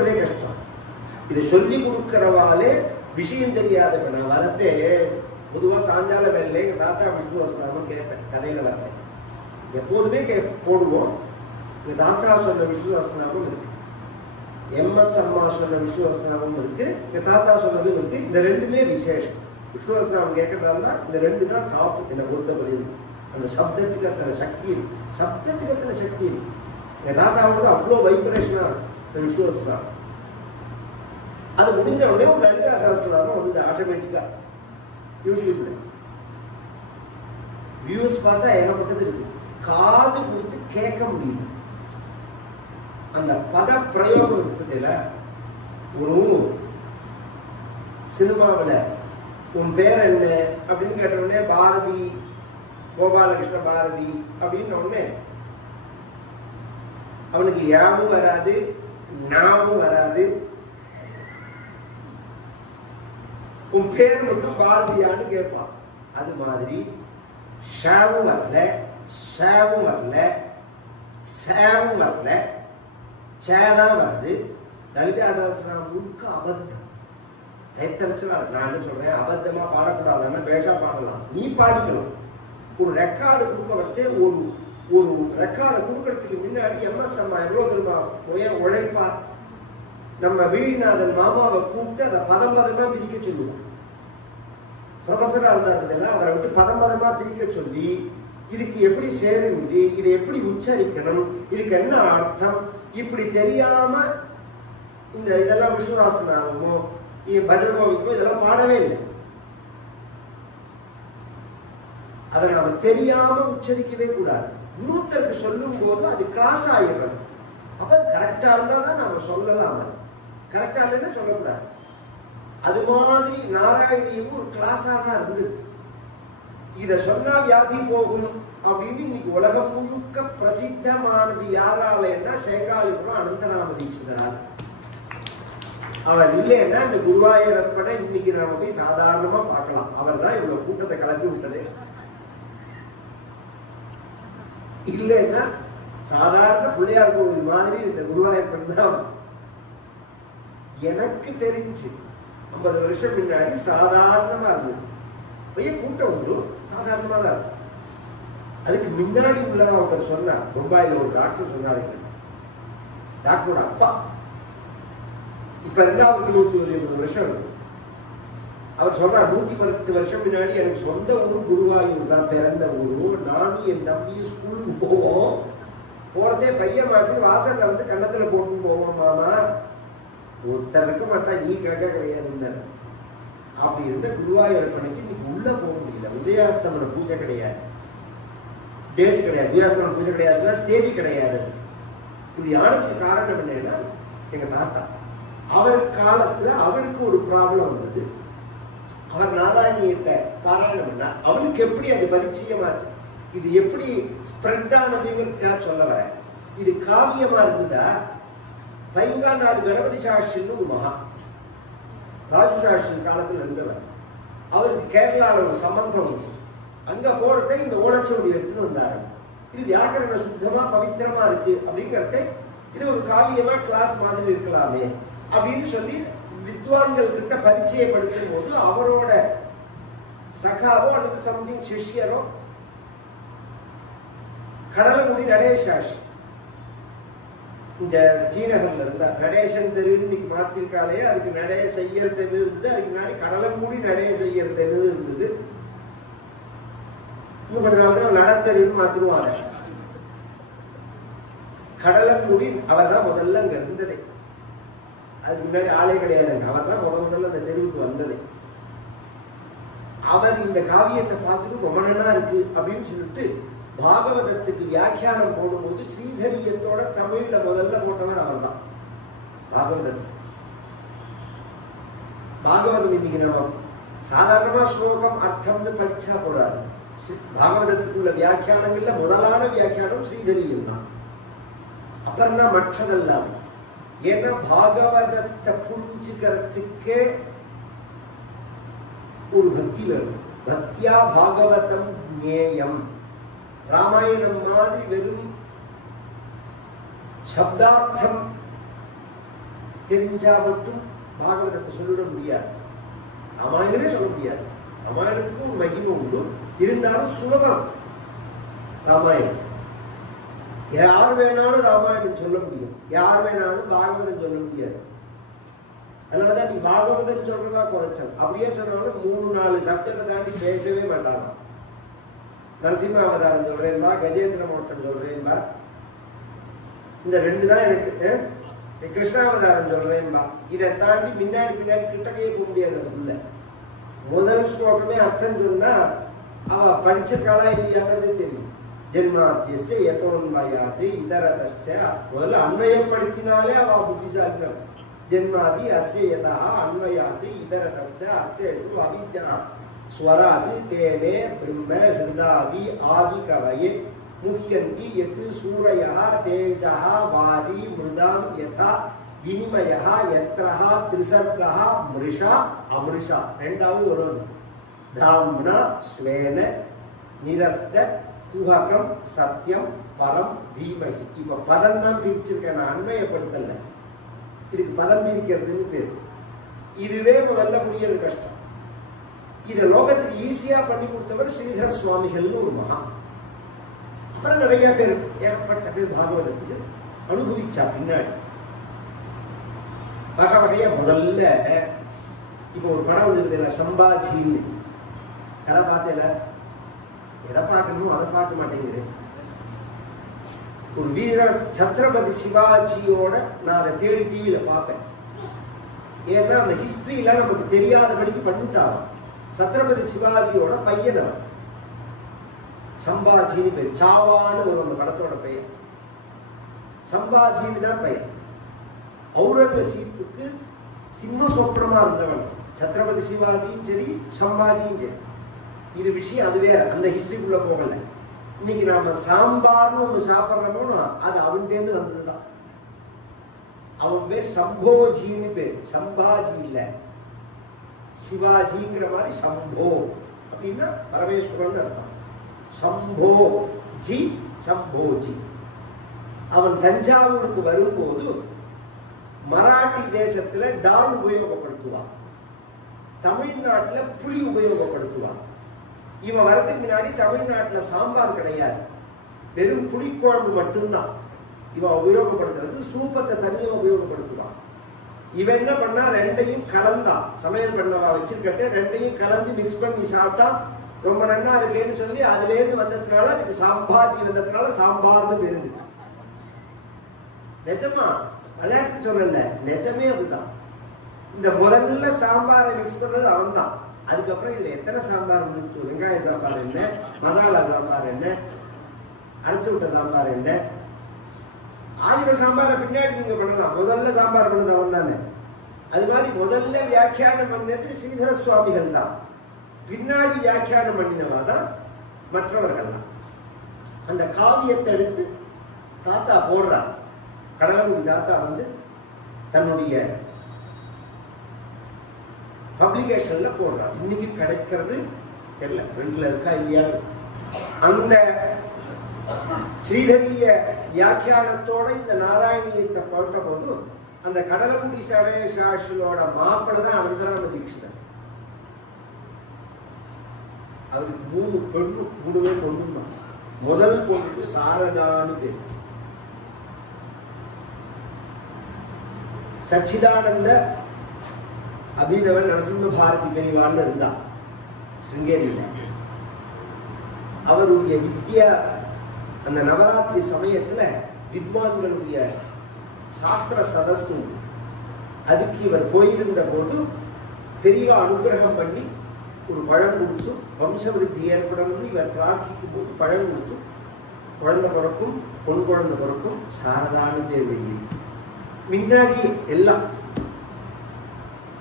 புரிஞ்சுக்கிறதே கஷ்டம். இதை சொல்லி கொடுக்கிறவாலே விஷயம் தெரியாத நான் வரத்தே பொதுவாக சாயங்கால வேலையில எங்கள் தாத்தா விஷ்ணு வசனாம கேட்பேன். கதையில வரேன் எப்போதுமே போடுவோம். எங்கள் தாத்தா சொன்ன விஷ்ணு வசனாமும் இருக்கு, MS அம்மா சொன்ன விஷ்ணு வசனாமும் இருக்கு, எங்கள் தாத்தா சொன்னதும் இருக்கு. இந்த ரெண்டுமே விசேஷம். விஷ்ணு வசனாமம் கேட்கறதால இந்த ரெண்டு தான் டாப் என்னை பொறுத்தவரையும். அந்த சப்தத்துக்கு அத்தனை சக்தி இருக்கு, சப்தத்துக்கு அத்தனை சக்தி இருக்கு. என் தாத்தாவோட அவ்வளோ வைப்ரேஷனா இந்த விஷ்ணு வசனாமம். அது முடிஞ்ச உடனே ஒரு லலிதா சஹஸ்ரநாமம் வந்தது ஆட்டோமேட்டிக்கா யூடியூப்ல. வியூஸ் பார்த்தா ஏகப்பட்டது இருக்கு, காது கொடுத்து கேட்க முடியும். அந்த பத பிரயோகம் இருக்குதுல, ஒரு சினிமாவில் உன் பேர் என்ன அப்படின்னு கேட்ட உடனே பாரதி, கோபாலகிருஷ்ண பாரதி அப்படின்னு உடனே அவனுக்கு யாவும் வராது, நாமும் வராது. உன் பேர் மட்டும் பாரதியான்னு கேட்பான். அது மாதிரி ஷாவும் வரல, ஷாவும் வரல, சேவும் வரல, சேதான் வருது. லலிதா சஹஸ்ரநாமம் முழுக்க அபத்தம். நான் என்ன சொல்றேன், அபத்தமா பாடக்கூடாதுன்னா பேஷா பாடலாம், நீ பாடிக்கலாம். ஒரு ரெக்கார்டு கொடுப்பவர்கிட்ட ஒரு ரெக்கார்டை கொடுக்கறதுக்கு முன்னாடி MS அம்மா எவ்வளவு தெரியுமா உழைப்பா. நம்ம வீழ்நாதன் மாமாவை கூப்பிட்டு அதை பதம் பதமா பிரிக்க சொல்லுவோம். ப்ரொஃபஸரா இருந்தாருந்தெல்லாம் அவரை விட்டு பதம் பதமா பிரிக்க சொல்லி, இதுக்கு எப்படி சேரும், இதை எப்படி உச்சரிக்கணும், இதுக்கு என்ன அர்த்தம், இப்படி தெரியாம இந்த இதெல்லாம் விஷ்ணுதாசனாகமோ பஜகோவிக்கோ இதெல்லாம் பாடவே இல்லை. அதை நாம தெரியாம உச்சரிக்கவே கூடாது. இன்னொருத்தருக்கு சொல்லும் போது அது கிளாஸ் ஆயிடுறது. அப்ப கரெக்டா இருந்தா தான் நாம சொல்லலாம், கரெக்டா இல்லைன்னா சொல்லக்கூடாது. அது மாதிரி நாராயணியும் ஒரு கிளாஸா தான் இருந்தது. இத சொன்னா வியாதி போகும் அப்படின்னு இன்னைக்கு உலகம் முழுக்க பிரசித்தமானது யாராலன்னா சேகாலிபுரம் அனந்தராம தீட்சிதரால். அவர் இல்லைன்னா இந்த குருவாயூரப்பனை இன்னைக்கு நாம போய் சாதாரணமா பார்க்கலாம். அவர் தான் இவ்வளவு கூட்டத்தை கலப்பி விட்டது. இல்லைன்னா சாதாரண பிள்ளையார் கோவில் மாதிரி இந்த குருவாயூரப்பன் தான். எனக்கு தெரிஞ்சு 50 வருஷம் முன்னாடி சாதாரணமா இருந்தது. பையன் கூட்டம் உண்டு, சாதாரணமா தான் இருக்கும். அதுக்கு முன்னாடி உள்ள ஒருத்தர் சொன்னார், மும்பைல ஒரு டாக்டர் சொன்னாரு, டாக்டரோட அப்பா, இப்ப இருந்தா அவருக்கு 120 வருஷம் இருக்கும். அவர் சொல்றார், 110 வருஷம் முன்னாடி எனக்கு சொந்த ஊர் குருவாயூர் தான், பிறந்த ஊர். நானும் என் தம்பியும் ஸ்கூலுக்கு போவோம். போறதே பையன் மாட்டி வாசல்ல வந்து கன்னத்துல போட்டு போவோம். மாமா ஒருத்தர் இருக்க மாட்டா, ஈ கேட்க கிடையாது. அப்படி இருந்த குருவாயூரப்பனுக்கு இன்னைக்கு உள்ள போக முடியல. உதயாஸ்தமன பூஜை கிடையாது, டேட் கிடையாது, உதயாஸ்தமன பூஜை கிடையாதுன்னா தேதி கிடையாது. இது ஆனதுக்கு காரணம் என்னன்னா எங்க தாத்தா. அவர் காலத்துல அவருக்கு ஒரு ப்ராப்ளம் வந்தது. அவர் நாராயணியத்தை பாராயணம் பண்ணா அவருக்கு எப்படி அது பரிச்சயமாச்சு, இது எப்படி ஸ்ப்ரெட் ஆனதுங்கிறதுக்காக சொல்ல வர. இது காவியமா இருந்ததா, பைங்காநாடு கணபதி சாஸ்திரின்னு ஒரு மகா ராஜு சாஸ்திரி காலத்துல இருந்தவர். அவருக்கு கேரளாவில் ஒரு சம்பந்தம் உண்டு. அங்க போறதை இந்த ஓடச்சொல்லி எடுத்துட்டு வந்தாரு. இது வியாக்கரண சுத்தமா பவித்திரமா இருக்கு அப்படிங்கிறத, இது ஒரு காவியமா கிளாஸ் மாதிரி இருக்கலாமே அப்படின்னு சொல்லி வித்வான்கள் கிட்ட பரிச்சயப்படுத்தும் போது அவரோட சகாவோ அல்லது சம்திங் சிஷ்யரோ கடலமுடி நடேஷாஷ் இந்த டீநகர்ல இருந்தா, நடேசன் தெருன்னு இன்னைக்கு மாத்திருக்காலே, அதுக்கு நடைய செய்யற தெரு இருந்தது. அதுக்கு முன்னாடி கடலமுடி நடைய செய்யற தெரு இருந்தது. இன்னும் கொஞ்ச நாள் நடத்தெருன்னு மாத்திருவாங்க. கடலமுடி அவர் தான் முதல்ல அங்க இருந்ததே. அதுக்கு முன்னாடி ஆளே கிடையாதுங்க. அவர் தான் முதல்ல அந்த தெருவுக்கு வந்ததே. அவர் இந்த காவியத்தை பார்த்துட்டு ரொம்ப நல்லா இருக்கு அப்படின்னு சொல்லிட்டு பாகவதத்துக்கு வியாக்கியானம் போடும்போது ஸ்ரீதரியத்தோட தமிழ்ல முதல்ல போட்டவர் அவர் தான். பாகவதம் இன்னைக்கு நம்ம சாதாரணமா ஸ்லோகம் அர்த்தம்னு படிச்சா போறாரு. பாகவதத்துக்குள்ள வியாக்கியானங்கள்ல முதலான வியாக்கியானம் ஸ்ரீதரியம் தான். அப்புறம் தான் மற்றதெல்லாம். ஏன்னா பாகவதத்தை புரிஞ்சுக்கிறதுக்கே ஒரு பக்தி வேணும். பக்தியா பாகவதம் ஞேயம். ராமாயணம் மாதிரி வெறும் சப்தார்த்தம் தெரிஞ்சா மட்டும் பாகவதத்தை சொல்லிட முடியாது. ராமாயணமே சொல்ல முடியாது. ராமாயணத்துக்கு ஒரு மகிமை உண்டு, இருந்தாலும் சுலபம் ராமாயணம். யார் வேணாலும் ராமாயணம் சொல்ல முடியும், யார் வேணாலும் பாகவதம் சொல்ல முடியாது. அதனாலதான் நீ பாகவதம் சொல்றதா குறைச்சல். அப்படியே சொன்னாலும் 3-4 சப்ஜெக்டை தாண்டி பேசவே மாட்டாங்க. நரசிம்ம அவதாரம் சொல்றேன்பா, கஜேந்திர மோட்சம் சொல்றேன்பா, இந்த 2 தான் எனக்கு. கிருஷ்ணாவதாரம் சொல்றேன்பா, இதை தாண்டி பின்னாடி கிட்டக்கையே போக முடியாது. அதுக்குள்ள முதல் ஸ்லோகமே அர்த்தம் சொன்னா அவ படிச்சிருக்காளா இல்லையாங்கிறதே தெரியும். ஜென்மாத்தியஸ்ய யதோன்மயாதி இதரதஸ்ச, முதல்ல அன்வயப்படுத்தினாலே அவ புத்திசாலிகள். ஜென்மாதி அஸ்ய யதா அன்வயாதி இதரதஸ்ச அர்த்தேஷு அவித்யா ஸ்வராதி தேனே பிரம்ம ஹிருதாதி ஆதி கவயே முஹ்யந்தி யத் சூரயः தேஜः வாதி மிருதாம் யதா வினிமயः யத்ரஹ த்ரிசர்கः மிருஷா அமிருஷா. ரெண்டாவது வரும் தாம்னா ஸ்வேன நிரஸ்த குஹகம் சத்யம் பரம் தீமஹி. இப்ப பதம் தான் பிரிச்சிருக்கேன், நான் அன்வயப்படுத்தல. இதுக்கு பதம் பிரிக்கிறதுன்னு பேரு. இதுவே முதல்ல புரியறது கஷ்டம். இதை லோகத்துக்கு ஈஸியா பண்ணி கொடுத்தவர் ஸ்ரீதர சுவாமிகள்னு ஒரு மகா. அப்புறம் நிறைய பேர், ஏகப்பட்ட பேர் பாகவதத்துக்கு அனுபவிச்சா பின்னாடி வகை வகையா. முதல்ல இப்ப ஒரு படம் வந்துருது சம்பாஜின்னு, யாரா பார்த்தேல? எதை பார்க்கணுமோ அதை பார்க்க மாட்டேங்கிறேன். ஒரு வீர சத்ரபதி சிவாஜியோட நான் அதை தேடி டிவியில பார்ப்பேன். ஏன்னா அந்த ஹிஸ்டரியில நமக்கு தெரியாதபடிக்கு பண்ணிட்டாங்க. சத்ரபதி சிவாஜியோட பையன் அவன், சம்பாஜின்னு பேர். சாவான்னு ஒரு அந்த படத்தோட பெயர், சம்பாஜின்னு தான் பெயர். ஔரங்கசீப்புக்கு சிம்ம சொப்பனமா இருந்தவன் சத்ரபதி சிவாஜியும் சரி சம்பாஜியும் சரி. இது விஷயம் அது வேற, அந்த ஹிஸ்டரிக்குள்ள போகல. இன்னைக்கு நாம சாம்பார்னு ஒண்ணு சாப்பிட்றோமோ அது அவன்கிட்ட வந்ததுதான். அவன் பேர் சம்போஜின்னு பேர், சம்பாஜி இல்ல. சிவாஜிங்கிற மாதிரி சம்போ அப்படின்னா பரமேஸ்வரன் அர்த்தம். சம்போ ஜி, சம்போஜி. அவன் தஞ்சாவூருக்கு வரும்போது மராட்டி தேசத்துல டால் உபயோகப்படுத்துவான், தமிழ்நாட்டுல புளி உபயோகப்படுத்துவான். இவன் வரதுக்கு முன்னாடி தமிழ்நாட்டுல சாம்பார் கிடையாது, வெறும் புளிக்குழம்பு மட்டும்தான் இவன் உபயோகப்படுத்துறது. சூப்பத்தை தனியா உபயோகப்படுத்துவான். இவன் என்ன பண்ணா, ரெண்டையும் கலந்தான். சமையல் பண்ணவா வச்சிருக்கட்ட ரெண்டையும் கலந்து மிக்ஸ் பண்ணி சாப்பிட்டா ரொம்ப நன்னா இருக்கேன்னு சொல்லி அதுல இருந்து வந்ததுனால அதுக்கு சாம்பாஜி வந்ததுனால சாம்பார்னு பெருது. நிஜமா, விளையாட்டு சொல்லல, நிஜமே அதுதான். இந்த முதல்ல சாம்பாரை மிக்ஸ் பண்றது அவன் தான். அதுக்கப்புறம் இதுல எத்தனை சாம்பார் இருக்கு, வெங்காய சாம்பார் என்ன, மசாலா சாம்பார் என்ன, அரைச்சு விட்ட சாம்பார் என்ன, 1000 சாம்பாரை பின்னாடி நீங்க பண்ணலாம். முதல்ல சாம்பார் பண்ணது அவன் தானே. அது மாதிரி முதல்ல வியாக்கியானம் பண்ணது ஸ்ரீதர சுவாமிகள் தான். பின்னாடி வியாக்கியானம் பண்ணினவா தான் மற்றவர்கள் தான். அந்த காவியத்தை எடுத்து தாத்தா போடுறார். கடலூர் தாத்தா வந்து தன்னுடைய பப்ளிகேஷன்ல போடுறார். இன்னைக்கு கிடைக்கிறது தெரியல, ரெண்டுல இருக்கா இல்லையா. அந்த ஸ்ரீதரிய வியாக்கியானத்தோட இந்த நாராயணியத்தை போட்ட போது அந்த கடலமுடி சடேசாஷியோட மாப்பிள்ள தான் அவர்தான் தீட்சிதர். அவருக்கு 3 பெண்ணு, 3 பேர் பொண்ணு தான். முதல் பொண்ணுக்கு சாரதான்னு பேர். சச்சிதானந்த அபிநவ நரசிம்ம பாரதி பெரியவான்னு இருந்தா சிருங்கேரியில. அவருடைய வித்யா அந்த நவராத்திரி சமயத்துல வித்வான்களுடைய சாஸ்திர சதஸ்ஸு, அதுக்கு இவர் போயிருந்த போது பெரியவா அனுகிரகம் பண்ணி ஒரு பழம் கொடுத்து வம்ச விருத்தி ஏற்படணும்னு இவர் பிரார்த்திக்கும் போது பழம் கொடுத்து குழந்தை பிறக்கும், பொன் குழந்தை பிறக்கும், சாரதான்னு பேர் வையி. முன்னாடி எல்லாம்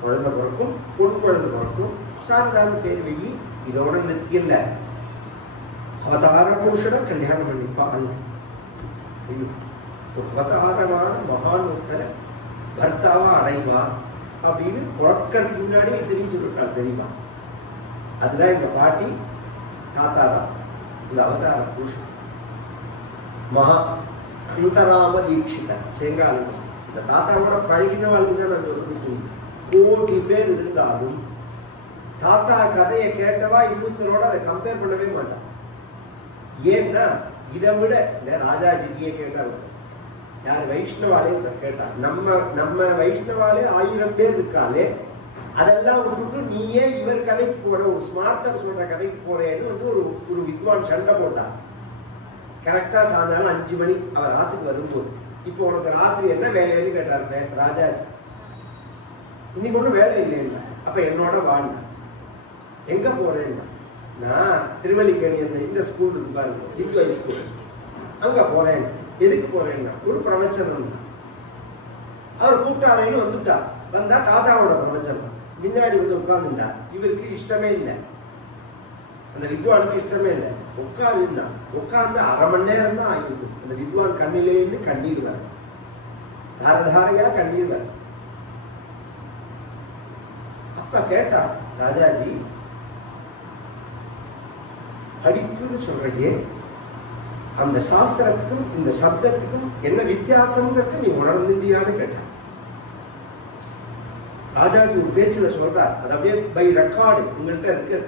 குழந்தை பிறக்கும், பொன் குழந்தை பிறக்கும், சாரதான்னு பேர் வையி. இதோட நிறுத்திக்கல, அவதார புருஷனை கல்யாணம் பண்ணிப்பான். ஒரு அவதாரமான மகான் ஒருத்தரை பர்த்தாவா அடைவான் அப்படின்னு புறக்கிறதுக்கு முன்னாடியே தெரிஞ்சு சொல்லிருக்காள் தெரியுமா. அதுதான் எங்க பாட்டி தாத்தா தான் இந்த அவதார புருஷன். மகா அந்தராம தீட்சிதர், செங்காலம் இந்த தாத்தாவோட பழகினவாளுக்கு தான் நான் சொல்றது. கோடி பேர் இருந்தாலும் தாத்தா கதையை கேட்டவா இன்னொருத்தரோட அதை கம்பேர் பண்ணவே மாட்டான். ஏன்னா இதை விட இந்த ராஜாஜியே கேட்டாங்க, யார் வைஷ்ணவாலையும் கேட்டார். நம்ம வைஷ்ணவாலே 1000 பேர் இருக்காலே, அதெல்லாம் விட்டுட்டு நீயே இவர் கதைக்கு போற, ஒரு ஸ்மார்த்தர் சொல்ற கதைக்கு போறேன்னு வந்து ஒரு வித்வான் சண்டை போட்டார். கரெக்டா சாயங்காலம் 5 மணி அவர் ராத்துக்கு வரும்போது, இப்போ உனக்கு ராத்திரி என்ன வேலைன்னு கேட்டாரு ராஜாஜி. இன்னைக்கு ஒன்றும் வேலை இல்லைன்னா, அப்ப என்னோட வாழ்ந்த எங்க போறேன்னா, நான் திருவல்லிக்கேணி இந்த ஸ்கூல் இருக்கு பாருங்க, ஹிந்து ஹை ஸ்கூல், அங்க போறேன். எதுக்கு போறேன்னா ஒரு பிரவச்சனம். அவர் கூப்பிட்டாரேன்னு வந்துட்டா. வந்தா தாத்தாவோட பிரவச்சனம் முன்னாடி வந்து உட்கார்ந்துட்டா. இவருக்கு இஷ்டமே இல்லை, அந்த வித்வானுக்கு இஷ்டமே இல்லை. உட்காருன்னா உட்கார்ந்து 1/2 மணி நேரம் தான் ஆகிடுது. அந்த வித்வான் கண்ணிலேருந்து கண்ணீர் வர, தாரதாரையா கண்ணீர் வர. அப்ப கேட்டா ராஜாஜி, படிப்புன்னு சொல்றையே, அந்த சாஸ்திரத்துக்கும் இந்த சப்தத்துக்கும் என்ன வித்தியாசம்ங்கிறது நீ உணர்ந்தியான்னு கேட்ட. ராஜாஜி ஒரு பேச்சுல சொல்றார், அது அப்படியே பை ரெக்கார்டு உங்கள்கிட்ட இருக்கு.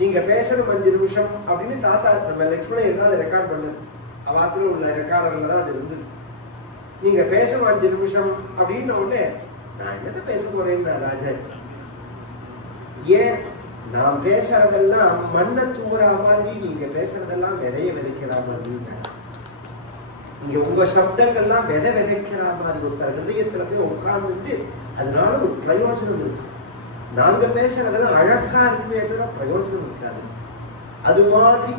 நீங்க பேசணும் 5 நிமிஷம் அப்படின்னு தாத்தா நம்ம லட்சுமணன் இருந்தால் ரெக்கார்ட் பண்ணது, அவாத்துல உள்ள ரெக்கார்டர்ல தான் அது இருந்தது. நீங்க பேசணும் 5 நிமிஷம் அப்படின்ன உடனே நான் என்னத்த பேச போறேன்னா ராஜாஜி, ஏன் நான் பேசுறதெல்லாம் மண்ணை தூங்குற மாதிரி, நீங்க பேசுறதெல்லாம் விதைய விதைக்கிற மாதிரி, நீங்க உங்க சப்தங்கள்லாம் விதை விதைக்கிற மாதிரி ஒருத்தர் ஹிருதயத்துல போய் உட்கார்ந்துட்டு அதனால ஒரு பிரயோஜனம் இருக்கு. நாங்க பேசுறதெல்லாம் அழகா இருக்குமே தவிர பிரயோஜனம் இருக்காது. அது மாதிரி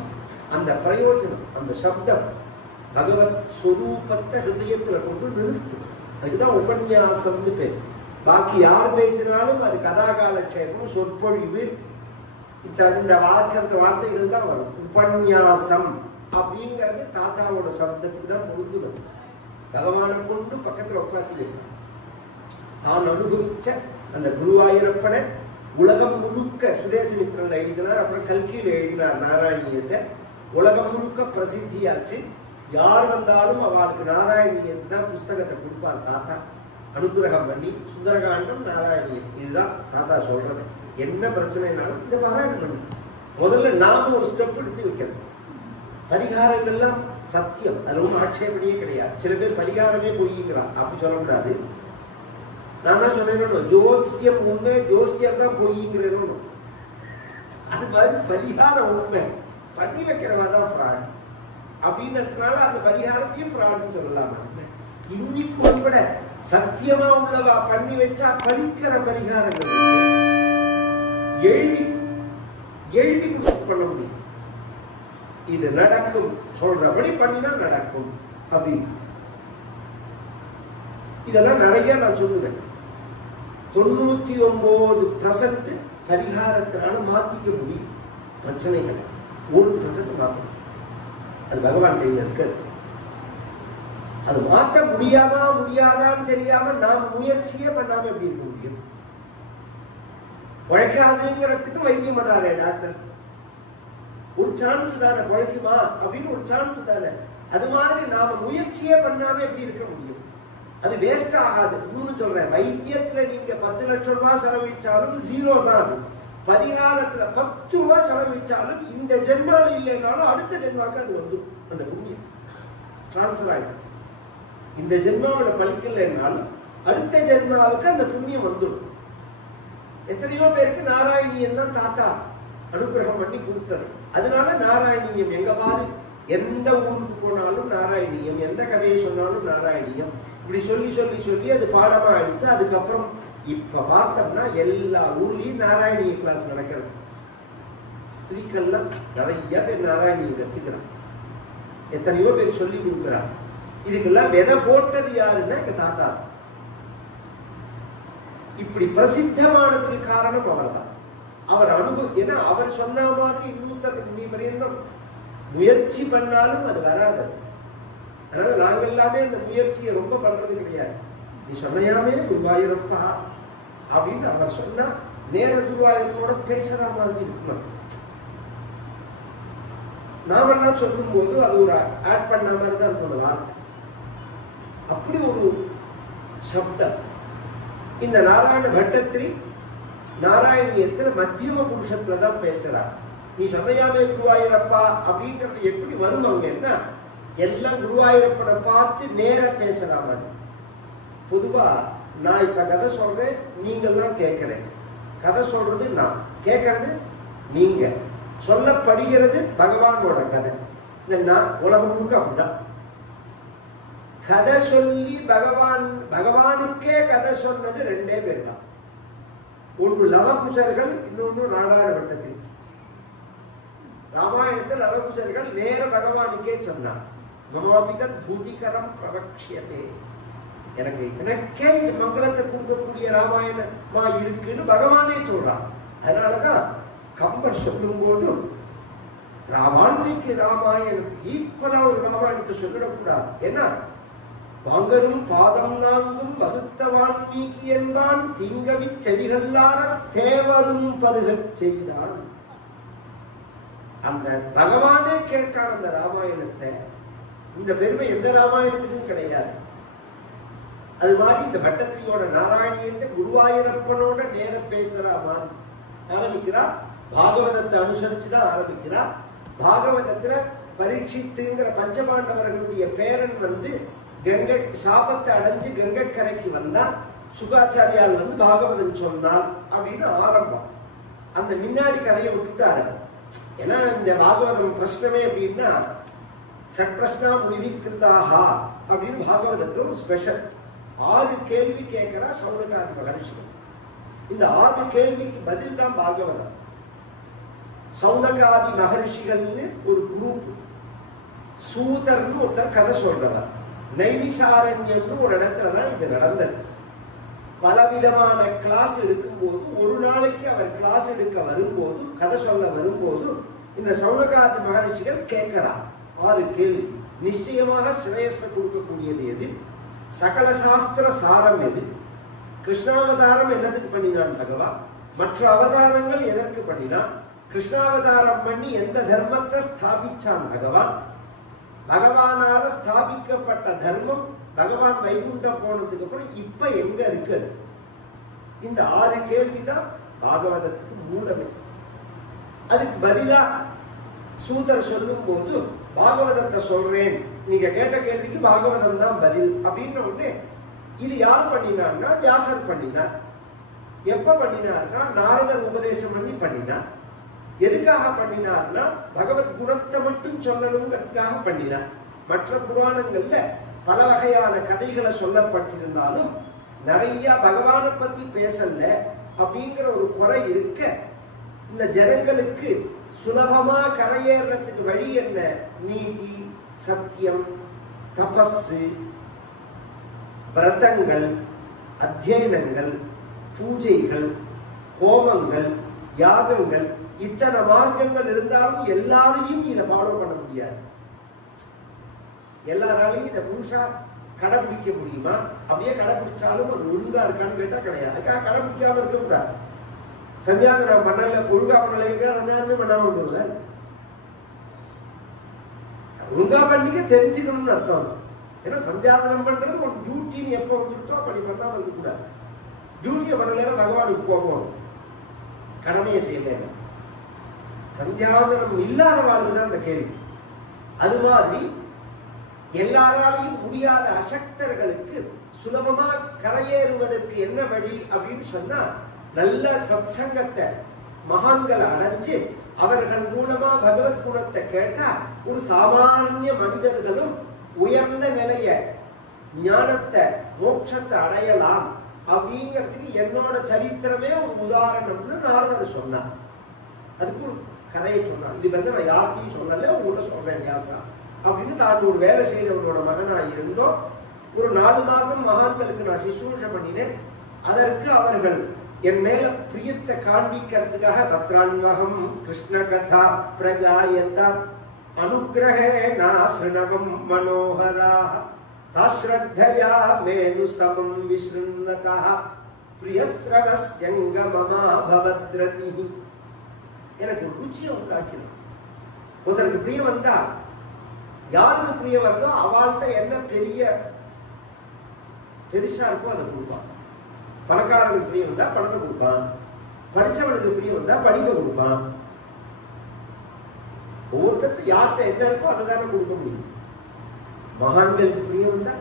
அந்த பிரயோஜனம், அந்த சப்தம் பகவத் ஸ்வரூபத்தை ஹிருதயத்துல கொண்டு நிறுத்தும். அதுக்குதான் உபன்யாசம்னு பேர். பாக்கி யார் பேசினாலும் அது கதாகாலட்சேபம், சொற்பொழிவு, இந்த வார்த்தைகள் தான் வரும். உபன்யாசம் அப்படிங்கிறது தாத்தாவோட சப்தத்துக்கு தான் பொருந்துவது. பகவானை கொண்டு பக்கத்துல உட்காந்து வைப்பார். தான் அனுபவிச்ச அந்த குருவாயூரப்பனை உலகம் முழுக்க சுதேசமித்திரன் எழுதினார். அப்புறம் கல்கியில் எழுதினார் நாராயணியத்தை. உலகம் முழுக்க பிரசித்தியாச்சு. யார் வந்தாலும் அவளுக்கு நாராயணியத்தை தான் புஸ்தகத்தை கொடுப்பார் தாத்தா. அனுகிரகம் பண்ணி சுந்தரகாண்டம் நாராயணியம், இதுதான் தாத்தா சொல்றது. என்ன பிரச்சனைனாலும் இந்த பாராயணம் பண்ணு. முதல்ல நாம ஒரு ஸ்டெப் எடுத்து வைக்கணும். பரிகாரங்கள்லாம் சத்தியம், அதுல ஒன்றும் ஆட்சேபனையே கிடையாது. சில பேர் பரிகாரமே பொய்ங்கிறான், அப்படி சொல்லக்கூடாது. நான் தான் சொன்னேன், ஜோசியம் உண்மை, ஜோசியம் தான் பொய்ங்கிறேன்னு. அது மாதிரி பரிகாரம் உண்மை, பண்ணி வைக்கிறவா தான் ஃப்ராட் அப்படின்றதுனால அந்த பரிகாரத்தையும் ஃப்ராட்னு சொல்லலாம். இன்னைக்கு உட்பட சத்தியமா உள்ளவா பண்ணி வச்சா படிக்கிற பரிகாரங்கள் எழுதி எழுதி பண்ண முடியும். இது நடக்கும், சொல்றபடி பண்ணினா நடக்கும் அப்படின்னு. இதெல்லாம் நிறைய நான் சொல்லுவேன். 99% பரிகாரத்தினால மாத்திக்க முடியும் பிரச்சனைகளை. 1% மாற்றணும். அது பகவான் கையில் இருக்கிறது. அது மாற்ற முடியாதான்னு தெரியாம நாம் முயற்சியே பண்ணாம எப்படி இருக்க முடியும்? உழைக்காதுங்கிறதுக்கு வைத்தியம் பண்றாரு டாக்டர். ஒரு சான்ஸ் தானே, உழைக்குமா அப்படின்னு ஒரு சான்ஸ் தானே. அது மாதிரி நாம முயற்சியே பண்ணாம எப்படி இருக்க முடியும்? அது வேஸ்ட் ஆகாது. இன்னும் சொல்றேன், வைத்தியத்துல நீங்க 10 லட்சம் ரூபாய் செலவழிச்சாலும் 0 தான். அது பரிகாரத்துல 10 ரூபாய் செலவழிச்சாலும் இந்த ஜென்மால இல்லைன்னாலும் அடுத்த ஜென்மாவுக்கு அது வந்து அந்த புண்ணியம் டிரான்ஸ்பர் ஆயிடும். இந்த ஜென்மாவோட பலிக்கலைன்னாலும் அடுத்த ஜென்மாவுக்கு அந்த புண்ணியம் வந்துடும். எத்தனையோ பேருக்கு நாராயணியம் தான் தாத்தா அனுகிரகம் பண்ணி கொடுத்தது. அதனால நாராயணியம் எங்க பாரு, எந்த ஊருக்கு போனாலும் நாராயணியம், எந்த கதையை சொன்னாலும் நாராயணியம், இப்படி சொல்லி சொல்லி சொல்லி அது பாடமா எடுத்து அதுக்கப்புறம் இப்ப பார்த்தோம்னா எல்லா ஊர்லயும் நாராயணிய கிளாஸ் நடக்கிறது. ஸ்திரீக்கள்லாம் நிறைய பேர் நாராயணியம் கத்துக்கிறான், எத்தனையோ பேர் சொல்லி கொடுக்கிறான். இதுக்கெல்லாம் விதை போட்டது யாருன்னா எங்க தாத்தா. இப்படி பிரசித்தமானதுக்கு காரணம் அவர் தான். அவர் அனுபவம், ஏன்னா அவர் சொன்ன மாதிரி இன்னொருத்தர் நீ பரியந்தம் முயற்சி பண்ணாலும் அது வராது. அதனால நாங்கள் எல்லாமே இந்த முயற்சியை ரொம்ப பண்றது கிடையாது. நீ சொன்னையாமே குருவாயூரப்பா அப்படின்னு அவர் சொன்னா நேர குருவாயூரப்போட பேசுற மாதிரி இருக்கணும். நாமெல்லாம் சொல்லும் போது அது ஒரு ஆட் பண்ண மாதிரி தான் இருக்கும் வார்த்தை. அப்படி ஒரு சப்தம். இந்த நாராயண பட்டத்திரி நாராயணியத்துல மத்தியம புருஷத்துலதான் பேசுறார். நீ சமயாமே குருவாயூரப்பா அப்படின்றது எப்படி வருவாங்கன்னா எல்லாம் குருவாயூரப்பனை பார்த்து நேர பேசுற மாதிரி. பொதுவா நான் இப்ப கதை சொல்றேன், நீங்கெல்லாம் கேட்கிறேன். கதை சொல்றது நான், கேட்கறது நீங்க, சொல்லப்படுகிறது பகவானோட கதை. இந்த நான் உலகம் முழுக்க அப்படிதான். கதை சொல்லி பகவானுக்கே கதை சொன்னது ரெண்டே பேர் தான். ஒன்று லவகுசர்கள், இன்னொன்று நாராயண பட்டத்திரி. ராமாயணத்தில் லவகுசர்கள் நேர பகவானுக்கே சொன்னார். மமாபிதன் பூதிகரம் பிரபக்ஷியதே, எனக்கே இது மங்களத்தை கொடுக்கக்கூடிய ராமாயணமா இருக்குன்னு பகவானே சொல்றான். அதனாலதான் கம்பர் சொல்லும் போது வால்மீகி ராமாயணத்துக்கு ஈக்குவலா ஒரு ராமாயணத்தை சொல்லிடக்கூடாது. ஏன்னா வாங்கரும் பாதம் நான்கும் வகுத்த வால்மீகி என்பான் தீங்கவி செவிகல்லார தேவரும் பருகச் செய்தான். அந்த பகவானே கேட்கான அந்த ராமாயணத்தை, இந்த பெருமை எந்த ராமாயணத்துக்கும் கிடையாது. அது மாதிரி இந்த பட்டத்திரியோட நாராயணியத்தை குருவாயூரப்பனோட நேர பேசுற மாதிரி ஆரம்பிக்கிறார். பாகவதத்தை அனுசரிச்சுதான் ஆரம்பிக்கிறார். பாகவதத்துல பரீட்சித்துங்கிற பஞ்சபாண்டவர்களுடைய பேரன் கங்கை சாபத்தை அடைஞ்சு கங்கை கரைக்கு வந்தா சுகாச்சாரியால் பாகவதன் சொன்னார் அப்படின்னு ஆரம்பம். அந்த முன்னாடி கதையை விட்டுட்டாரு. ஏன்னா இந்த பாகவதம் பிரශ්னமே அப்படின்னா ஷட்பிரஷ்னா முடிவிக்கிருதாகா அப்படின்னு பாகவதத்துல ஒரு ஸ்பெஷல் 6 கேள்வி கேட்கிறா சௌனகாதி மகரிஷி. இந்த 6 கேள்விக்கு பதில் தான் பாகவதம். சௌனகாதி மகரிஷிகள்னு ஒரு குரூப், சூதர்னு ஒருத்தர் கதை சொல்றவர், நைமிசாரண்யம்னு ஒரு இடத்துலதான் இது நடந்தது. பலவிதமான கிளாஸ் எடுக்கும் போது, ஒரு நாளைக்கு அவர் கிளாஸ் எடுக்க வரும்போது, கதை சொல்ல வரும்போது இந்த சௌனகாதி மகரிஷிகள் கேட்கிறார் 6 கேள்வி. நிச்சயமாக சிரேயஸ கொடுக்கக்கூடியது எது, சகல சாஸ்திர சாரம் எது, கிருஷ்ணாவதாரம் என்னதுக்கு பண்ணினான் பகவான், மற்ற அவதாரங்கள் எதற்கு பண்ணினான், கிருஷ்ணாவதாரம் பண்ணி எந்த தர்மத்தை ஸ்தாபிச்சான் பகவான், பகவானால ஸ்தாபிக்கப்பட்ட தர்மம் பகவான் வைகுண்டம் போனதுக்கு அப்புறம் இப்ப எங்க இருக்குது. இந்த 6 கேள்விதான் பாகவதத்துக்கு மூலமே. அதுக்கு பதிலா சூதர் சொல்லும் போது பாகவதத்தை சொல்றேன், நீங்க கேட்ட கேள்விக்கு பாகவதம் தான் பதில் அப்படின்னு உடனே இது யார் பண்ணினார்னா வியாசர் பண்ணினார். எப்ப பண்ணினார்னா நாரதர் உபதேசம் பண்ணி பண்ணினார். எதுக்காக பண்ணினார்னா பகவத் குணத்தை மட்டும் சொல்லணுங்கிறதுக்காக பண்ணினார். மற்ற புராணங்கள்ல பல வகையான கதைகளை சொல்லப்பட்டிருந்தாலும் நிறைய பகவானை பத்தி பேசல அப்படிங்கிற ஒரு குறை இருக்க, இந்த ஜனங்களுக்கு சுலபமா கரையேறதுக்கு வழி என்ன, நீதி, சத்தியம், தபஸ், விரதங்கள், அத்தியனங்கள், பூஜைகள், ஹோமங்கள், யாகங்கள், இத்தனை மார்க்கங்கள் இருந்தாலும் எல்லாரையும் இதை ஃபாலோ பண்ண முடியாது. எல்லாராலையும் இதை புதுசா கடைபிடிக்க முடியுமா? அப்படியே கடைபிடிச்சாலும் அது ஒழுங்கா இருக்கான்னு கேட்டா கிடையாது. அதுக்காக கடைபிடிக்காம இருக்க கூடாது. சந்தியாதனம் பண்ணல, ஒழுங்கா பண்ணல, எல்லாருமே பண்ணாம வந்துருவார். ஒழுங்கா பண்ணிக்க தெரிஞ்சுக்கணும்னு அர்த்தம். ஏன்னா சந்தியாதனம் பண்றது ஒரு டியூட்டின்னு எப்ப வந்துட்டோ அப்படி பண்ணாம இருக்க கூடாது. டியூட்டியை பண்ணல பகவானுக்கு போகும், கடமையை செய்யல. சந்தியாதனம் இல்லாத வாழ்வுதான் அந்த கேள்வி. அது மாதிரி எல்லாராலையும் முடியாத அசக்தர்களுக்கு சுலபமா கரையேறுவதற்கு என்ன வழி அப்படின்னு சொன்னா, நல்ல சத்சங்கத்தை மகான்கள் அடைஞ்சு அவர்கள் மூலமா பகவத் குணத்தை கேட்டா ஒரு சாமானிய மனிதர்களும் உயர்ந்த நிலைய ஞானத்தை மோட்சத்தை அடையலாம் அப்படிங்கிறதுக்கு என்னோட சரித்திரமே ஒரு உதாரணம்னு நாரதர் சொன்னார். அதுக்கு ஒரு கதையை சொன்னார். இது நான் யார்கிட்டையும் சொல்லல, உங்களோட சொல்றேன் வியாசா அப்படின்னு. தான் ஒரு வேலை செய்தவனோட மகனா இருந்தோம். ஒரு 4 மாசம் மகான்களுக்கு நான் சிசூஷை பண்ணினேன். அதற்கு அவர்கள் என் மேல பிரியத்தை காண்பிக்கிறதுக்காக தத்ரான்வகம் கிருஷ்ண கதா பிரகாயத அனுகிரஹேணாஸ்ரணவம் மனோஹரா தாஸ்ரத்தயா மேனு சமம் விஸ்ருந்ததா பிரியஸ்ரவஸ்யங்க மமா பவத்ரதி. எனக்கு ருச்சியை உண்டாக்கினான். ஒருத்தருக்கு பிரியம் வந்தா, யாருக்கு பிரியம் வருதோ அவள்கிட்ட என்ன பெரிய பெருசா இருக்கோ அதை கொடுப்பான். பணக்காரனுக்கு பிரியம் வந்தா பணத்தை கொடுப்பான், படிச்சவனுக்கு பிரியம் வந்தா படிப்பை கொடுப்பான். ஒவ்வொருத்தருக்கு யார்கிட்ட என்ன இருக்கோ அதை தானே கொடுக்க முடியும். மகான்களுக்கு பிரியம் வந்தா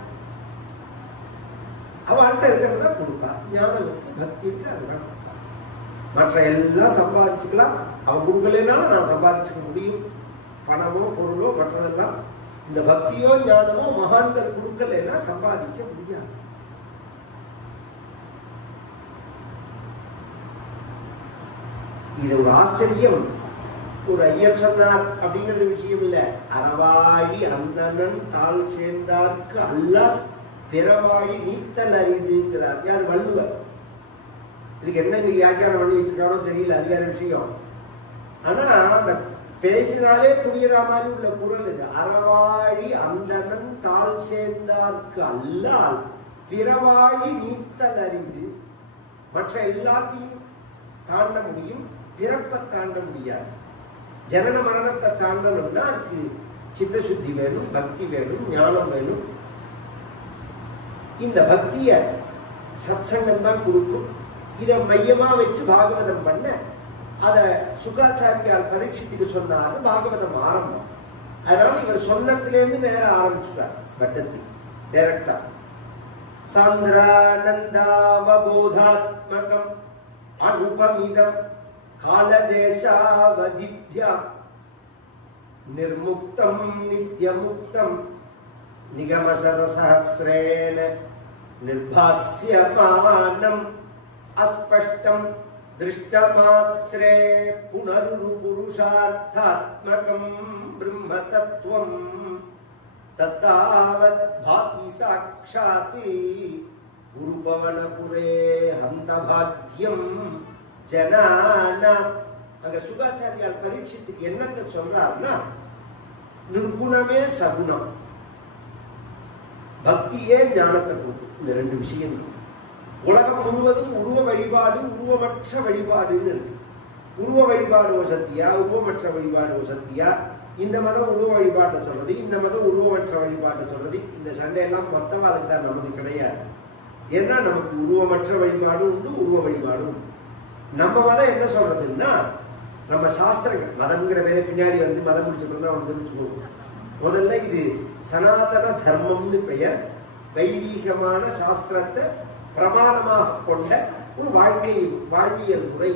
அவன்கிட்ட இருக்கிறதா கொடுப்பா. ஞானம் இருக்கு, பக்தி இருக்கு, அதுதான் கொடுப்பா. மற்ற எல்லாம் சம்பாதிச்சுக்கலாம். அவன் கொடுக்கலனாலும் நான் சம்பாதிச்சுக்க முடியும். பணமோ பொருளோ மற்றதெல்லாம். இந்த பக்தியோ ஞானமோ மகான்கள் கொடுக்கலன்னா சம்பாதிக்க முடியாது. இது ஒரு ஆச்சரியம். ஒரு ஐயர் சொன்னார் அப்படிங்கிறது விஷயம் இல்ல. அறவாழி அந்தணன் தாழ் சேர்ந்தார்க்கு அல்ல பிறவாழி நீத்தல் அறிந்துங்கிறார். யார்? வள்ளுவர். இதுக்கு என்ன இன்னைக்கு வியாக்கியானம் பண்ணி வச்சிருக்கானோ தெரியல, அது வேற விஷயம். ஆனா அந்த பேசினாலே புரியுற மாதிரி உள்ள குரல் இது. அறவாழி அந்தணன் தாழ் சேர்ந்தார்க்கு அல்லால் பிறவாழி நீத்தல் அறிந்து. மற்ற எல்லாத்தையும் தாண்ட முடியும், பிறப்பை தாண்ட முடியாது. ஜனன மரணத்தை தாண்டணும்னா அதுக்கு சித்த சுத்தி வேணும், பக்தி வேணும், ஞானம் வேணும். இந்த பக்திய சத்சங்கம் தான் கொடுக்கும். இதை மையமா வச்சு பாகவதம் பண்ண அத சுகாச்சாரியால் பரீட்சித்துக்கு சொன்னாரு. பாகவதம் ஆரம்பம். அதனால இவர் சொன்னத்திலேருந்து நேரம் ஆரம்பிச்சுட்டார். பட்டத்தில் டைரக்டா சாந்திரானந்தாவபோதாத்மகம் அனுபமிதம் காலதேசாவதிப்யா நிர்முக்தம் நித்யமுக்தம் நிகமசரசஹஸ்ரேன நிர்பாஸ்யமானம் அஸ்பஷ்டம் திருஷ்டமாத்ரே புனரு புருஷார்த்தாத்மகம் பிரம்ம தத்துவம் தத்தாவத் பாதி சாக்ஷாத் குருபவனபுரே ஹந்தபாக்யம் ஜனானா. அங்க சுகாச்சாரியால் பரீட்சித்துக்கு என்னத்தை சொல்றாருன்னா, நிர்குணமே சகுணம், பக்தியே ஞானத்தை கொடுக்கும். இந்த ரெண்டு விஷயம். உலகம் முழுவதும் உருவ வழிபாடு, உருவமற்ற வழிபாடுன்னு இருக்கு. உருவ வழிபாடு வசத்தியா, உருவமற்ற வழிபாடு வசத்தியா? இந்த மதம் உருவ வழிபாட்டை சொல்றது, இந்த மதம் உருவமற்ற வழிபாட்டை சொல்றது. இந்த சண்டையெல்லாம் மொத்தவாளுக்கு தான், நமக்கு கிடையாது. ஏன்னா நமக்கு உருவமற்ற வழிபாடு உண்டு, உருவ வழிபாடு உண்டு. நம்ம மதம் என்ன சொல்றதுன்னா, நம்ம சாஸ்திரங்கள் மதம்ங்கிற பேரை பின்னாடி வந்து மதம் முடிச்சப்பறம் தான் வந்து வச்சுக்கோங்க. முதல்ல இது சனாதன தர்மம்னு பெயர். வைதீகமான சாஸ்திரத்தை பிரமாணமாக கொண்ட ஒரு வாழ்வியல் முறை.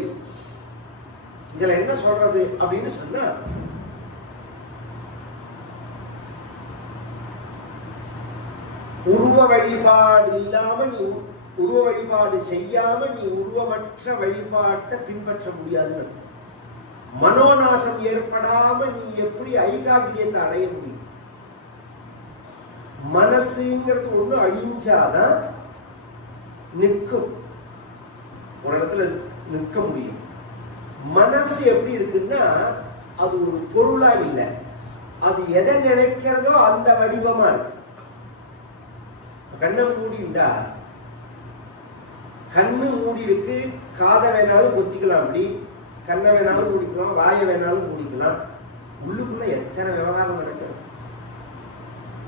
இதுல என்ன சொல்றது அப்படின்னு சொன்னா, உருவ வழிபாடு இல்லாம நீ, உருவ வழிபாடு செய்யாம நீ உருவமற்ற வழிபாட்டை பின்பற்ற முடியாதுன்னு அர்த்தம். மனோநாசம் ஏற்படாம நீ எப்படி ஐகாக்கியத்தை அடைய முடியும்? மனசுங்கிறது ஒண்ணு அழிஞ்சாதான் நிற்கும், ஒரு இடத்துல நிற்க முடியும். மனசு எப்படி இருக்குன்னா, அது ஒரு பொருளா இல்லை, அது எதை நினைக்கிறதோ அந்த வடிவமா இருக்கு. கண்ணை மூடிண்டா, கண்ணு மூடி இருக்கு, காதை வேணாலும் பொத்திக்கலாம், அப்படி கண்ணை வேணாலும் மூடிக்கலாம், வாயை வேணாலும் மூடிக்கலாம். உள்ளுக்குள்ள எத்தனை விவகாரம் நடக்கிறது,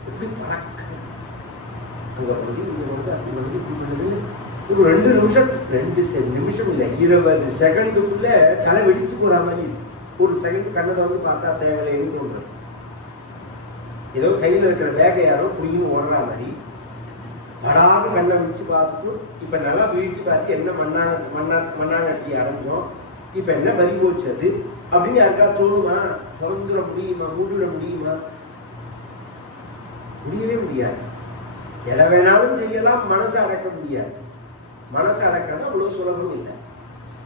எப்படி பறக்க ஒரு 2 நிமிஷம், 2 நிமிஷம் இல்லை, 20 செகண்டுக்குள்ள தலை வெடிச்சு போற மாதிரி. ஒரு செகண்ட் கண்ணதை வந்து பார்த்தா தேவையில்லைன்னு தோன்றது. ஏதோ கையில் இருக்கிற பேக்கை யாரோ புரியும் ஓடுற மாதிரி படாம கண்ணை விழிச்சு பார்த்துட்டு, இப்ப நல்லா விழிச்சு பார்த்து என்ன மண்ணாங்கட்டி அடைஞ்சோம், இப்ப என்ன பறி போச்சது அப்படின்னு யாருக்கா தோணுமா? திறந்துட முடியுமா? மூடிவிட முடியுமா? முடியவே முடியாது. எதை வேணாலும் செய்யலாம், மனசை அடக்க முடியாது. மனசை அடக்கிறது அவ்வளவு சுலபம் இல்லை.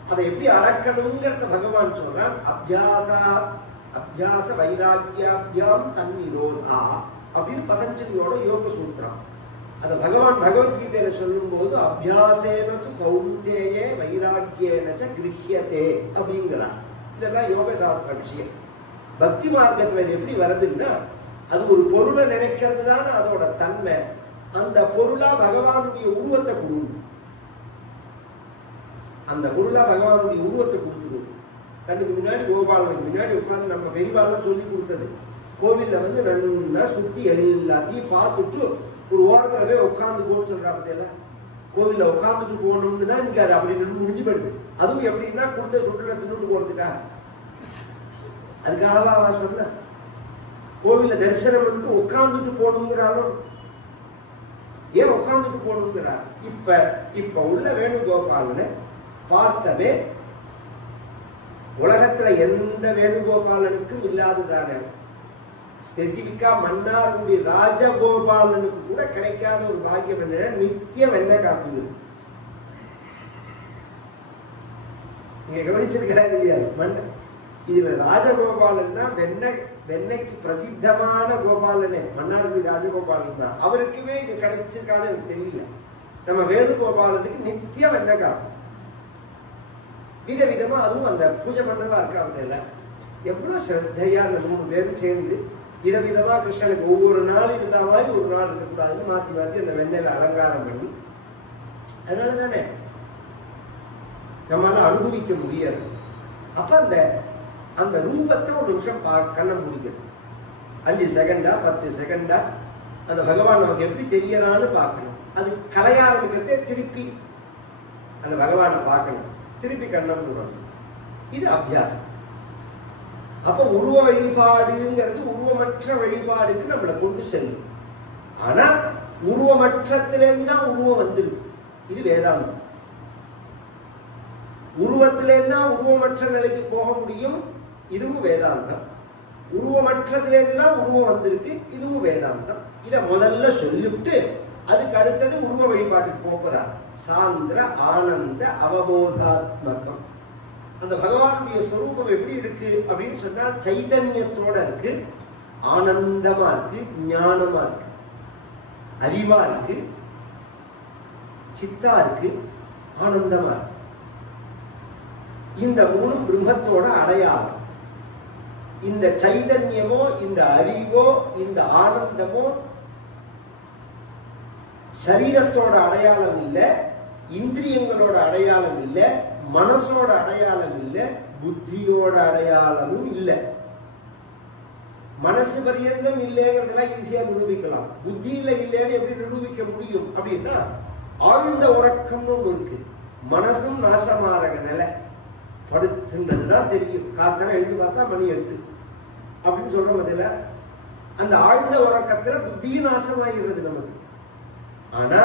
அதை எப்படி அடக்கணுங்கிறத பகவான் சொல்றான். அபியாச வைராக்கியாபியாம் தன்னிரோதா அப்படின்னு பதஞ்சலியோட யோக சூத்திரம். அதை பகவான் பகவத்கீதையில சொல்லும் போது அபியாசேனது கௌந்தேயே வைராக்கியேனச்ச கிருஹ்யதே அப்படிங்கிறார். இதெல்லாம் யோக சாஸ்திர விஷயம். பக்தி மார்க்கத்துல இது எப்படி வருதுன்னா, அது ஒரு பொருளை நினைக்கிறது தானே அதோட தன்மை. அந்த பொருளா பகவானுடைய உருவத்தை கொடுக்கணும். அந்த பொருளா பகவானுடைய உருவத்தை கொடுத்துக்கணும். கண்ணுக்கு முன்னாடி கோபாலனுக்கு முன்னாடி உட்காந்து நம்ம பெரியவாள்லாம் சொல்லி கொடுத்தது. கோவில்ல வந்து நல்லா சுத்தி எல்லாத்தையும் பார்த்துட்டு ஒரு ஓரத்துல போய் உட்கார்ந்து போன்னு சொல்றாங்க. கோவில்ல உட்கார்ந்துட்டு போகணும்னு தான் இங்க அது அப்படி முடிஞ்சு போயிடுது. அதுவும் எப்படின்னா கொடுத்த சுற்றுலா தின்னுட்டு போறதுக்கா? அதுக்காகவா அவ சொல்ல கோவில்ல தரிசனம் பண்ணிட்டு உட்கார்ந்துட்டு போகணுங்கிறாலும்? ஏன் உட்கார்ந்துட்டு போகணுங்கிறார்? இப்ப உள்ள வேணுகோபாலனை பார்த்தவே உலகத்துல எந்த வேணுகோபாலனுக்கும் இல்லாததான ஸ்பெசிபிக்கா மன்னாருடைய ராஜகோபாலனுக்கு கூட கிடைக்காத ஒரு பாக்கியம் என்ன? நித்தியம் வெண்ணெய் காப்பி. நீங்க கவனிச்சிருக்கிறாரு இல்லையா? இதுல ராஜகோபாலன் தான் வெண்ணெய்க்கு பிரசித்தமான கோபாலனே மன்னாருடைய ராஜகோபாலன் தான். அவருக்குமே இது கிடைச்சிருக்கான்னு எனக்கு தெரியல. நம்ம வேணுகோபாலனுக்கு நித்தியம் வெண்ணெய் காப்பி விதவிதமா. அதுவும் அந்த பூஜை பண்ணவா இருக்காங்க எவ்வளவு ஸ்ரத்தையா அந்த 3 பேரும் சேர்ந்து விதவிதமா கிருஷ்ணனுக்கு ஒவ்வொரு நாள் இருந்த மாதிரி ஒரு நாள் இருக்கக்கூடாதுன்னு மாத்தி மாத்தி அந்த வெண்ணெயில அலங்காரம் பண்ணி, அதனாலதானே நம்மளால அனுபவிக்க முடியாது. அப்ப அந்த ரூபத்தை ஒரு நிமிஷம் கண்ணை முடிக்கணும். 5 செகண்டா 10 செகண்டா அந்த பகவான் நமக்கு எப்படி தெரியறான்னு பார்க்கணும். அது கலைய ஆரம்பிக்கிறதே திருப்பி அந்த பகவானை பார்க்கணும், திருப்பி கண்ணை மூடணும். இது அபியாசம். அப்ப உருவ வழிபாடுங்கிறது உருவமற்ற வழிபாடுக்கு நம்மளை கொண்டு செல்லும். ஆனா உருவமற்றத்திலேருந்து தான் உருவம் வந்துருக்கு. இது வேதாந்தம். உருவத்திலேருந்து தான் உருவமற்ற நிலைக்கு போக முடியும். இதுவும் வேதாந்தம். உருவமற்றத்திலேருந்து தான் உருவம் வந்திருக்கு. இதுவும் வேதாந்தம். இதை முதல்ல சொல்லிவிட்டு அதுக்கு அடுத்தது உருவ வழிபாட்டுக்கு போகிறார். சாந்திர ஆனந்த அவபோதாத்மகம். அந்த பகவானுடைய ஸ்வரூபம் எப்படி இருக்கு அப்படின்னு சொன்னா சைதன்யத்தோட இருக்கு, ஆனந்தமா இருக்கு, ஞானமா இருக்கு, அறிவா இருக்கு, சித்தா இருக்கு, ஆனந்தமா இருக்கு. இந்த 3 பிரம்மத்தோட அடையாளம். இந்த சைதன்யமோ இந்த அறிவோ இந்த ஆனந்தமோ சரீரத்தோட அடையாளம் இல்ல, இந்திரியங்களோட அடையாளம் இல்ல, மனசோட அடையாளம் இல்ல, புத்தியோட அடையாளமும் இல்ல. மனசு பரியந்தம் இல்லைங்கிறதெல்லாம் ஈஸியா நிரூபிக்கலாம். புத்தியில இல்லைன்னு எப்படி நிரூபிக்க முடியும் அப்படின்னா ஆழ்ந்த உறக்கம்னு இருக்கு. மனசும் நாசமாற நிலை படுத்துன்றதுதான் தெரியும். காத்தால எழுதி பார்த்தா மணி 8 அப்படின்னு சொல்றோம். அதில் அந்த ஆழ்ந்த உறக்கத்துல புத்தியும் நாசமாகிறது நமக்கு. ஆனா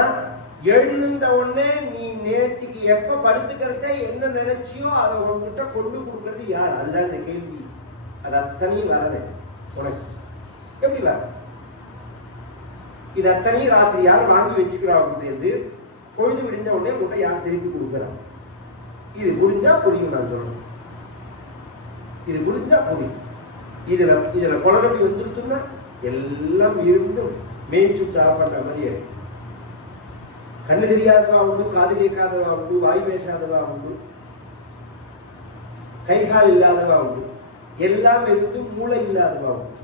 எழுந்த உடனே நீ நேற்றுக்கு எப்ப படுத்துக்கிறத என்ன நினைச்சியோ அதை உங்ககிட்ட கொண்டு கொடுக்கறது யார்? அதுதான் இந்த கேள்வி. அது அத்தனையும் வரல உனக்கு. எப்படி வர? இது அத்தனையும் ராத்திரி யார் வாங்கி வச்சுக்கிறா அப்படின்னு பொழுது விடிஞ்ச உடனே உன்னை யார் திருப்பி கொடுக்குறான்? இது புரிஞ்சா புரியும். நான் சொல்றேன், இது புரிஞ்சா புரியும். இதுல குளநபி வந்துருச்சுன்னா எல்லாம் இருந்தும் மெயின் சுவிட்ச் ஆஃப் பண்ற மாதிரி ஆயிடும். கண்ணு தெரியாதவா உண்டு, காது கேட்காதவா உண்டு, வாய் பேசாதவா உண்டு, கை கால் இல்லாதவா உண்டு, எல்லாம் இருந்து மூளை இல்லாதவா உண்டு.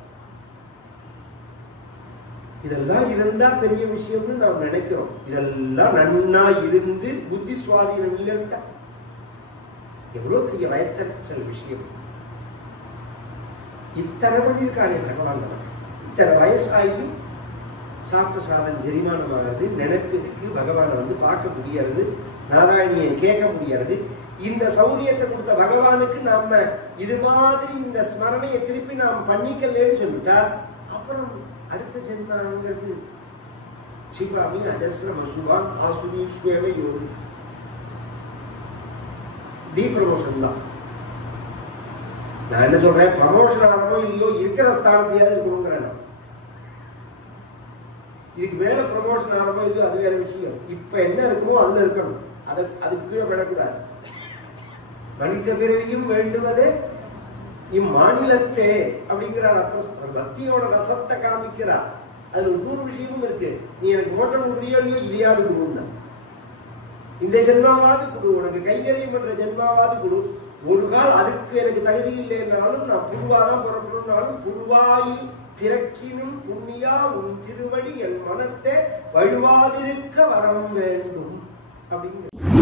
இதெல்லாம் இருந்தா பெரிய விஷயம்னு நாம் நினைக்கிறோம். இதெல்லாம் நன்னா இருந்து புத்தி சுவாதீனம் இல்லைன்ட்டா எவ்வளவு பெரிய வயத்தறிச்சல் விஷயம். இத்தனை பண்ணியிருக்கானே பகவான் நமக்கு. இத்தனை வயசாகியும் சாப்பிட்ட சாதம் ஜெரிமானமாகிறது. நினைப்பதுக்கு பகவானை வந்து பார்க்க முடியாது, நாராயணியை கேட்க முடியாது. இந்த சௌரியத்தை கொடுத்த பகவானுக்கு நாம இது மாதிரி இந்த ஸ்மரணையை திருப்பி நாம் பண்ணிக்கலன்னு சொல்லிட்டா அப்புறம் அடுத்த ஜென்மாங்கிறது சிவாமி அஜஸ்ர மசுவான் ஆசுதீஸ்வேவ யோகி டி ப்ரமோஷன் தான். நான் என்ன சொல்றேன், ப்ரமோஷன் ஆகணும் இல்லையோ இருக்கிற ஸ்தானத்தையாவது இருக்கணுங்கிறேன். இதுக்கு மேல ப்ரமோஷன் ஆகணும் இல்லையோ அது வேற விஷயம். இப்ப என்ன இருக்குமோ அதுல இருக்கணும். அதுக்கு கீழே விடக்கூடாது. மனித பிறவியும் வேண்டுவது இம்மாநிலத்தே அப்படிங்கிறார். அப்ப பக்தியோட ரசத்தை காமிக்கிறார். அதுல இன்னொரு விஷயமும் இருக்கு. நீ எனக்கு மோட்சம் கொடுறியோ இல்லையோ இதையாவது கொடுன்னா, இந்த ஜென்மாவாவது கொடு, உனக்கு கைகரியம் பண்ற ஜென்மாவாவது கொடு. ஒரு கால் அதுக்கு எனக்கு தகுதி இல்லைன்னாலும் நான் புழுவாதான் புறப்படணும்னாலும் புழுவாயு பிறக்கினும் புண்ணியா உன் திருவடி என் மனத்தை வழுவாதிருக்க வரம் வேண்டும் அப்படிங்கிற